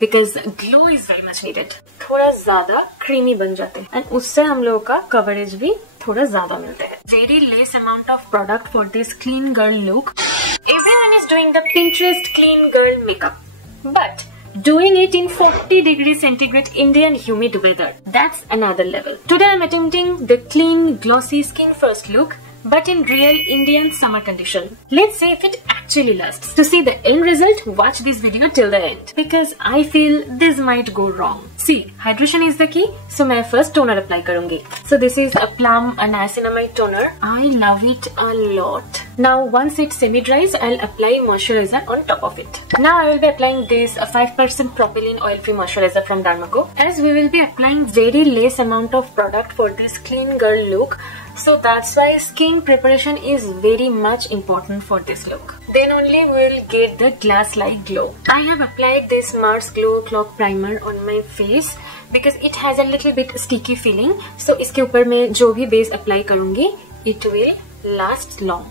Because glow is very much needed. थोड़ा ज्यादा creamy बन जाते हैं एंड उससे हम लोगों का कवरेज भी थोड़ा ज्यादा मिलता है। Very less amount of product for this clean girl look. Everyone is doing the Pinterest clean girl makeup, but doing it in 40 degrees centigrade Indian humid weather. That's another level. Today I'm attempting the clean glossy skin first look, but in real Indian summer condition. Let's see if it actually lasts. To see the end result, watch this video till the end, because I feel this might go wrong. See, hydration is the key, so मैं first toner apply करूँगी. So this is a Plum Niacinamide toner. I love it a lot. Now once it semi-dries, I'll apply moisturizer on top of it. Now I will be applying this 5% propylene oil-free moisturizer from Dermaco. As we will be applying very less amount of product for this clean girl look, so that's why skin preparation is very much important for this look. Then only we will get the glass-like glow. I have applied this Mars Glow Clock Primer on my face because it has a little bit sticky feeling. So इसके ऊपर मैं जो भी base apply करूँगी, it will last long.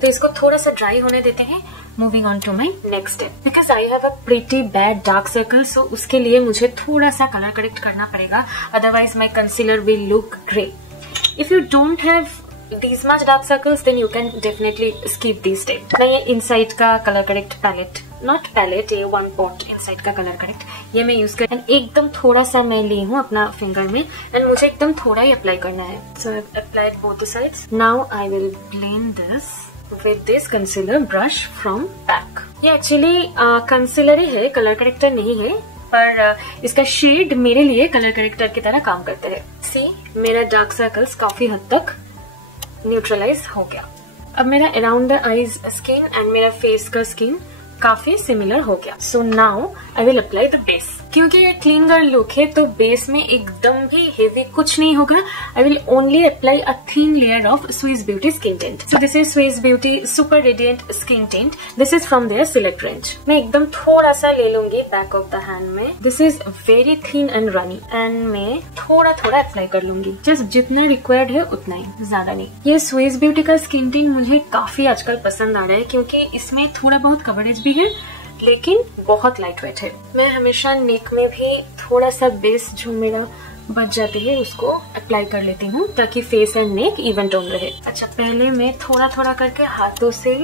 तो इसको थोड़ा सा ड्राई होने देते हैं. Moving on to my next step. Because I have a pretty bad dark circle, so उसके लिए मुझे थोड़ा सा कलर करेक्ट करना पड़ेगा. Otherwise my concealer will look grey. If you don't have these much dark circles, then you can definitely skip this step. मैं ये inside का colour correct palette, not palette, ये वन पॉट इनसाइड का colour correct ये मैं use कर and एकदम थोड़ा सा मैं ली हूँ अपना फिंगर में एंड मुझे एकदम थोड़ा ही अप्लाई करना है. So I applied both the sides. Now I will blend this with this concealer brush from PAC. ये एक्चुअली कंसीलर ही है, कलर करेक्टर नहीं है, पर इसका शेड मेरे लिए कलर करेक्टर की तरह काम करते हैं. सी, मेरा डार्क सर्कल्स काफी हद तक न्यूट्रलाइज हो गया. अब मेरा around the eyes skin and मेरा फेस का स्किन काफी सिमिलर हो गया. So now I will apply the base. क्योंकि ये क्लीन गर्ल लुक है तो बेस में एकदम भी हेवी कुछ नहीं होगा. I will only apply a thin layer of Swiss Beauty skin tint. So this is Swiss Beauty super radiant skin tint. This is from their select range. मैं एकदम थोड़ा सा ले लूंगी बैक ऑफ द हैंड में. This is very thin and runny and मैं थोड़ा थोड़ा अप्लाई कर लूंगी. जस्ट जितना रिक्वायर्ड है उतना ही, ज्यादा नहीं. ये स्विस ब्यूटी का स्किन टेंट मुझे काफी आजकल पसंद आ रहा है क्योंकि इसमें थोड़ा बहुत कवरेज भी है लेकिन बहुत लाइट वेट है. मैं हमेशा नेक में भी थोड़ा सा बेस जो मेरा बच जाती है उसको अप्लाई कर लेती हूँ ताकि face and neck even tone रहे. अच्छा, पहले मैं थोड़ा थोड़ा करके हाथों से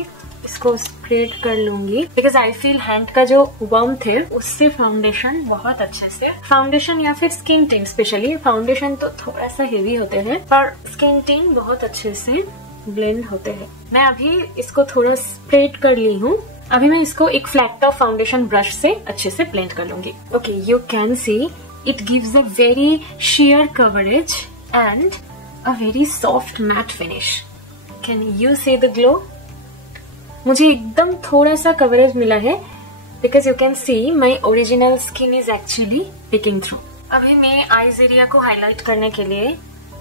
इसको स्प्रेड कर लूंगी बिकॉज आई फील हैंड का जो वार्मथ है उससे फाउंडेशन बहुत अच्छे से, फाउंडेशन या फिर स्किन टिन, स्पेशली फाउंडेशन तो थोड़ा सा हेवी होते हैं पर स्किन टिन बहुत अच्छे से ब्लेंड होते हैं. मैं अभी इसको थोड़ा स्प्रेड कर ली हूँ. अभी मैं इसको एक फ्लैट टॉप फाउंडेशन ब्रश से अच्छे से ब्लेंड कर लूंगी. Okay, you can see it gives a very sheer coverage and a very soft matte finish. Can you see the glow? मुझे एकदम थोड़ा सा कवरेज मिला है because you can see my original skin is actually picking through. अभी मैं eyes area को highlight करने के लिए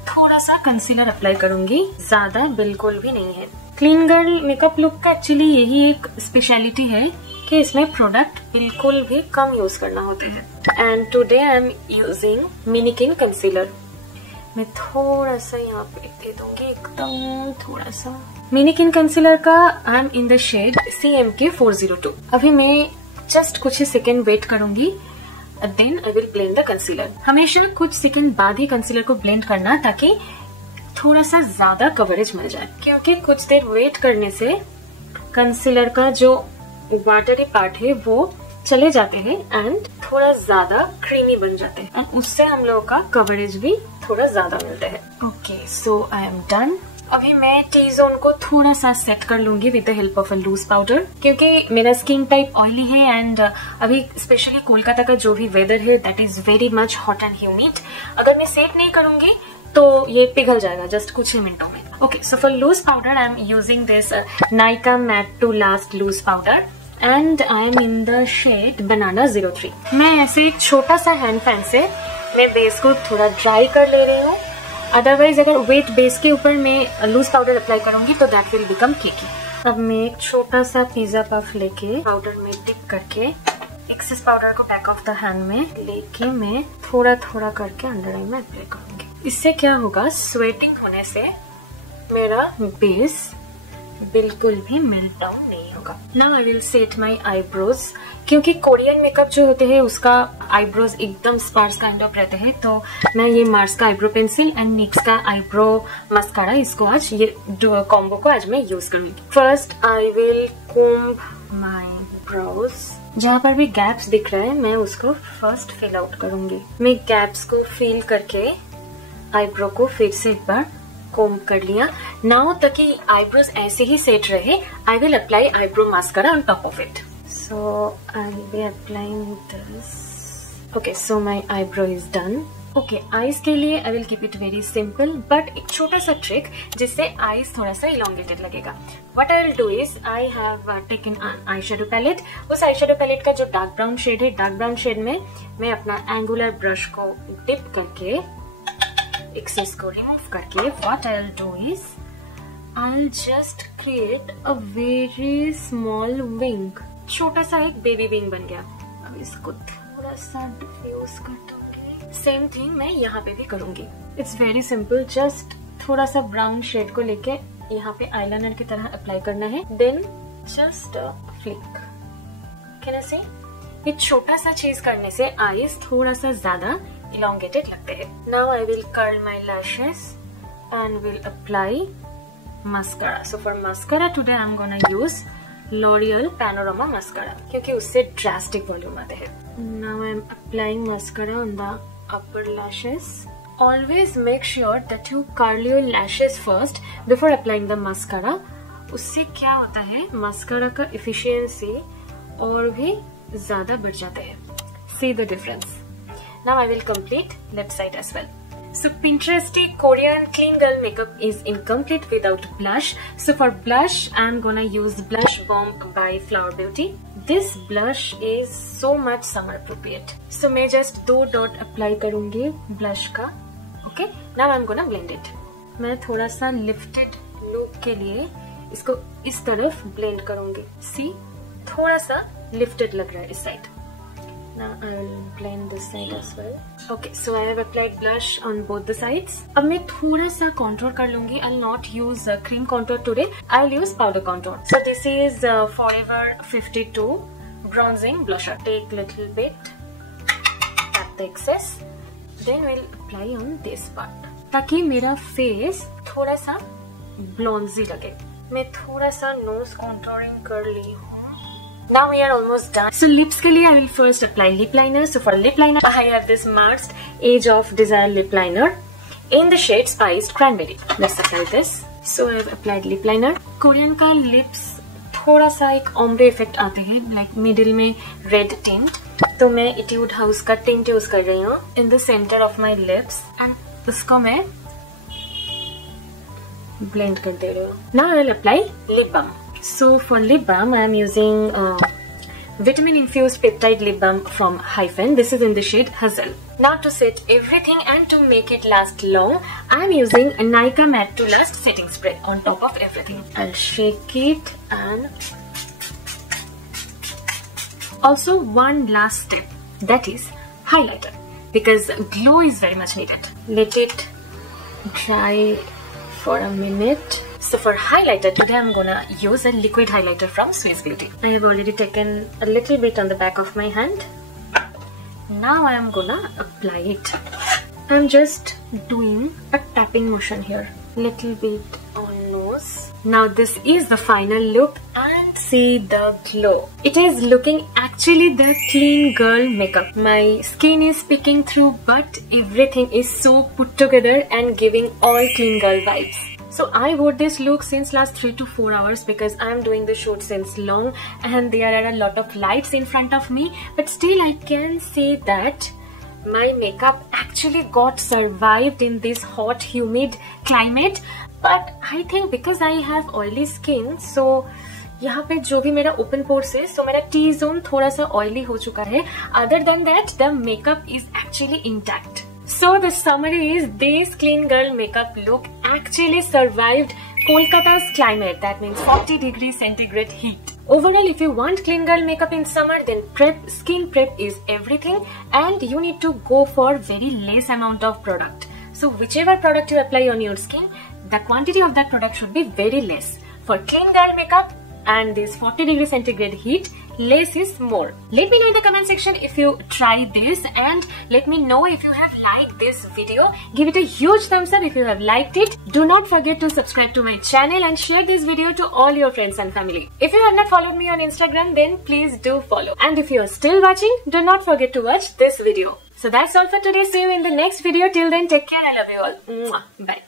थोड़ा सा कंसीलर अप्लाई करूंगी, ज्यादा बिल्कुल भी नहीं है. क्लीन गर्ल मेकअप लुक का एक्चुअली यही एक स्पेशलिटी है कि इसमें प्रोडक्ट बिल्कुल भी कम यूज करना होते हैं. And today I am using Minikin concealer. मैं थोड़ा सा यहाँ पे दे दूंगी, एकदम थोड़ा सा. मिनीकिन कंसीलर का I am in the shade CMK 402. अभी मैं जस्ट कुछ ही सेकेंड वेट करूंगी then I will blend the concealer. हमेशा कुछ सेकेंड बाद ही कंसीलर को ब्लेंड करना ताकि थोड़ा सा ज्यादा कवरेज मिल जाए क्योंकि कुछ देर वेट करने से कंसीलर का जो वाटरी पार्ट है वो चले जाते हैं एंड थोड़ा ज्यादा क्रीमी बन जाते हैं एंड उससे हम लोगों का कवरेज भी थोड़ा ज्यादा मिलता है. Okay, so I am done. अभी मैं टी जोन को थोड़ा सा सेट कर लूंगी with the help of a loose powder क्योंकि मेरा स्किन टाइप ऑयली है एंड अभी स्पेशली कोलकाता का जो भी वेदर है that is very much hot and humid. अगर मैं सेट नहीं करूंगी तो ये पिघल जाएगा जस्ट कुछ ही मिनटों में. Okay, so for loose powder I am using this Nykaa matte to last loose powder and I am in the shade banana 03. मैं ऐसे एक छोटा सा हैंड फैन से मैं बेस को थोड़ा ड्राई कर ले रही हूँ. अदरवाइज अगर वेट बेस के ऊपर मैं लूज पाउडर अप्लाई करूंगी तो दैट विल बिकम केकी. अब मैं एक छोटा सा पिज्जा पफ लेके पाउडर में डिप करके एक्सेस पाउडर को बैक ऑफ द हैंड में लेके मैं थोड़ा थोड़ा करके अंडर आई में अप्लाई करूंगी. इससे क्या होगा, स्वेटिंग होने से मेरा बेस बिल्कुल भी मेल्ट डाउन नहीं होगा। Now I will set my eyebrows, क्योंकि कोरियन मेकअप जो होते हैं उसका आईब्रोज एकदम स्पार्स काइंड ऑफ रहते हैं, तो मैं ये मार्स का आईब्रो पेंसिल एंड निक्स का आईब्रो मस्कारा, इसको आज ये कॉम्बो को आज मैं यूज करूंगी। First I will comb my brows, जहाँ पर भी गैप्स दिख रहे हैं मैं उसको फर्स्ट फिल आउट करूंगी। मैं गैप्स को फिल करके आईब्रो को फिर से एक बार कोम्ब कर लिया। नाउ ताकि आईब्रोज ऐसे ही सेट रहे, I will apply eyebrow mascara on top of it. So I will be applying this. Okay, so my eyebrow is done. Okay, eyes के लिए I will keep it very simple, but एक छोटा सा trick जिससे eyes थोड़ा सा elongated लगेगा। What I will do is I have taken eye shadow palette. उस आई शेडो पैलेट का जो डार्क ब्राउन शेड है, डार्क ब्राउन शेड में मैं अपना एंगुलर ब्रश को डिप करके एक्सेस को रिमूव करके what I will do is I will just create a very small wing. छोटा सा एक बेबी विंग बन गया। अब इसको थोड़ा सा डिफ्यूज कर दूंगी। सेम थिंग मैं यहाँ पे भी करूंगी। इट्स वेरी सिंपल, जस्ट थोड़ा सा ब्राउन शेड को लेके यहाँ पे आईलाइनर की तरह अप्लाई करना है, then just flick. Can I say ये छोटा सा चीज करने से आईज थोड़ा सा ज्यादा इलोंगेटेड लगते हैं। Now I will curl my lashes and will apply mascara. So for mascara today I am gonna use L'Oréal panorama mascara, क्योंकि उससे ड्रास्टिक वॉल्यूम आते हैं। Now I am applying mascara on the upper lashes. Always make sure that you curl your lashes first before applying the mascara. उससे क्या होता है, mascara का efficiency और भी ज्यादा बढ़ जाता है। See the difference. Now I will complete left side as well. So Pinteresty Korean clean girl makeup is incomplete without blush. So for blush, I'm gonna use Blush Bomb by Flower Beauty. This blush is so much summer appropriate. So मैं just 2 dot apply करूंगी blush का। Okay, now I am gonna blend it. मैं थोड़ा सा lifted look के लिए इसको इस तरफ ब्लेंड करूंगी। सी, थोड़ा सा लिफ्टेड लग रहा है इस side. Now I will blend this side as well. Okay, so I have applied blush on both the sides. अब मैं थोड़ा सा कॉन्टोर कर लूंगी। I will not use cream contour today, I will use powder contour. So this is Forever 52 bronzing blusher. Take little bit, tap the excess, then will apply on this part, ताकि मेरा face थोड़ा सा ब्लॉन्जी लगे। मैं थोड़ा सा knows contouring कर ली हूँ। Now we are almost done. So lips के लिए I will first apply lip liner. So for lip liner I have this Marsed Age of Desire lip liner in the shade Spiced Cranberry. Let's apply this. So I have applied lip liner. Korean का lips थोड़ा सा एक ombre effect आते हैं, like middle में red tint. तो मैं Etude House का tint यूज कर रही हूँ in the center of my lips and उसको मैं blend कर दे रही हूँ. Now I will apply lip balm. So for lip balm, I am using vitamin infused peptide lip balm from Hyphen. This is in the shade Hazel. Now to set everything and to make it last long, I am using a Nykaa Matte to Last setting spray on top of everything. I'll shake it and also one last step, that is highlighter, because glow is very much needed. Let it dry for a minute. So for highlighter, today I'm gonna use a liquid highlighter from Swiss Beauty. I have already taken a little bit on the back of my hand. Now I am gonna apply it. I'm just doing a tapping motion here. Little bit on nose. Now this is the final look and see the glow. It is looking actually the clean girl makeup. My skin is peeking through, but everything is so put together and giving all clean girl vibes. So I wore this look since last 3 to 4 hours because I am doing the shoot since long and there are a lot of lights in front of me, but still I can say that my makeup actually got survived in this hot humid climate. But I think because I have oily skin, so यहाँ पे जो भी मेरा open pores है, so मेरा T-zone थोड़ा सा oily हो चुका है. Other than that, the makeup is actually intact. So the summary is this clean girl makeup look actually survived Kolkata's climate, that means 40 degrees centigrade heat. Overall, if you want clean girl makeup in summer, then skin prep is everything and you need to go for very less amount of product. So whichever product you apply on your skin, the quantity of that product should be very less. For clean girl makeup and this 40° centigrade heat, less is more. Let me know in the comment section if you try this, and let me know if you have liked this video. Give it a huge thumbs up if you have liked it. Do not forget to subscribe to my channel and share this video to all your friends and family. If you have not followed me on Instagram, then please do follow. And if you are still watching, do not forget to watch this video. So that's all for today. See you in the next video. Till then, take care. I love you all. Mwah. Bye.